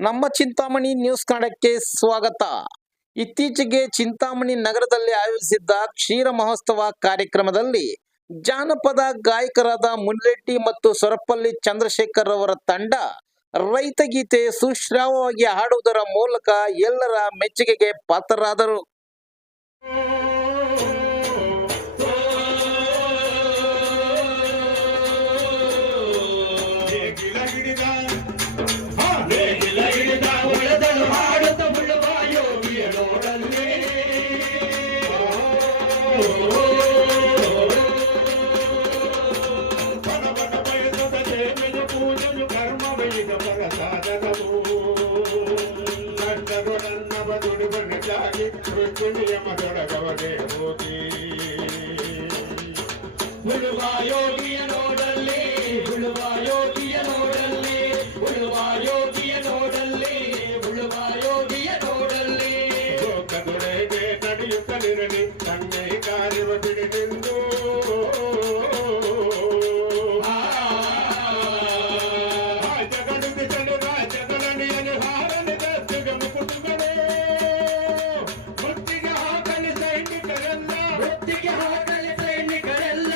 ನಮ್ಮ ಚಿಂತಾಮಣಿ ನ್ಯೂಸ್ ಕನ್ನಡಕ್ಕೆ ಸ್ವಾಗತ. ಇತ್ತೀಚೆಗೆ ಚಿಂತಾಮಣಿ ನಗರದಲ್ಲಿ ಆಯೋಜಿಸಿದ್ದ ಕ್ಷೀರ ಮಹೋತ್ಸವ ಕಾರ್ಯಕ್ರಮದಲ್ಲಿ ಜಾನಪದ ಗಾಯಕರಾದ ಮುನಿರೆಡ್ಡಿ ಮತ್ತು ಸೊರಪಲ್ಲಿ ಚಂದ್ರಶೇಖರ್ ಅವರ ತಂಡ ರೈತಗೀತೆ ಸುಶ್ರಾವ್ಯವಾಗಿ ಹಾಡುವುದರ ಮೂಲಕ ಎಲ್ಲರ ಮೆಚ್ಚುಗೆಗೆ ಪಾತ್ರರಾದರು. ಉಳುವ ಯೋಗಿಯ ನೋಡಲ್ಲಿ ಉಳುವ ಯೋಗಿಯ ನೋಡಲ್ಲಿ ಉಳುವ ಯೋಗಿಯ ನೋಡಲ್ಲಿ ಉಳುವ ಯೋಗಿಯ ನೋಡಲ್ಲಿ ಲೋಕದೊಳಗೆ ನಡೆಯುತ್ತಲಿರಲಿ ತಂದೆ ಕಾರ್ಯವ ಬಿಡಿದೆಂದು ರಾಜಗಳಿಗೆ ಚಲು ರಾಜಗಳನೆಯಲ್ಲಿ ಹಾರಲಿ ಗದ್ದುಗ ಮುಕುಟುಗಳೇ ಮುತ್ತಿಗೆ ಹಾಕಲಿ ಸೈನಿಕರೆಲ್ಲ ಮುತ್ತಿಗೆ ಹಾಕಲಿ ಸೈನಿಕರೆಲ್ಲ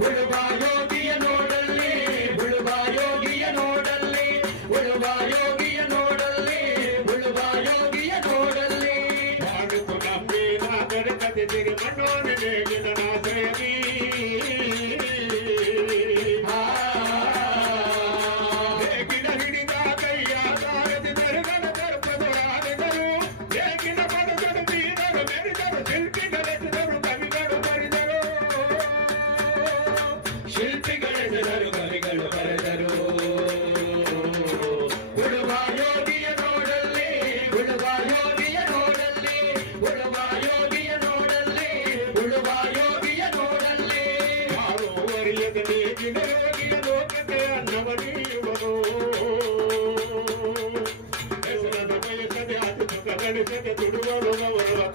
ಉಳುವ ಯೋಗಿಯ ನೋಡಲ್ಲಿ ಉಳುವ ಯೋಗಿಯ ನೋಡಲ್ಲಿ ಉಳುವ ಯೋಗಿಯ ನೋಡಲ್ಲಿ ಉಳುವ ಯೋಗಿಯ ನೋಡಲ್ಲಿ ಮಾಡುತ್ತ ನಮ್ಮೇನಾದರೆ ಕದಿದಿರಿ ಮಣ್ಣೋನಿಗೆ ಗಿಡನಾಶ್ರಯದಿ ಗಿಡ ಹಿಡಿದ ಕೈಯ ತಾರದಿ ದರ್ಗನ ದರ್ಪದೊಳಾಡಿದರು ಬೇಗಿನ ಪದಗಳು ಬೀರರು ಮೆರೆದರು ಶಿಲ್ಪಿಗಳೆಸದರು ಕವಿಗಳು ಬರೆದರು ಶಿಲ್ಪಿಗಳೆಸದರು ಕವಿಗಳು ಬರೆದರು ಉಳುವ ಯೋಗಿಯ ನೋಡಲ್ಲಿ ಉಳುವ ಯೋಗಿಯ ನೋಡಲ್ಲಿ ಉಳುವ ಯೋಗಿಯ ನೋಡಲ್ಲಿ ಉಳುವ ಯೋಗಿಯ ನೋಡಲ್ಲಿ ಯಾರು ಅರಿಯದ ನೇಗಿನ ಯೋಗಿಯ ಲೋಕಕ್ಕೆ ಅನ್ನವರಿಯುವರು ಹೆಸರನ್ನು ಬಯಸದೆ ಅದು ಸುಖ ಗಳಿಸದೆ ದುಡುವರು ಅವರು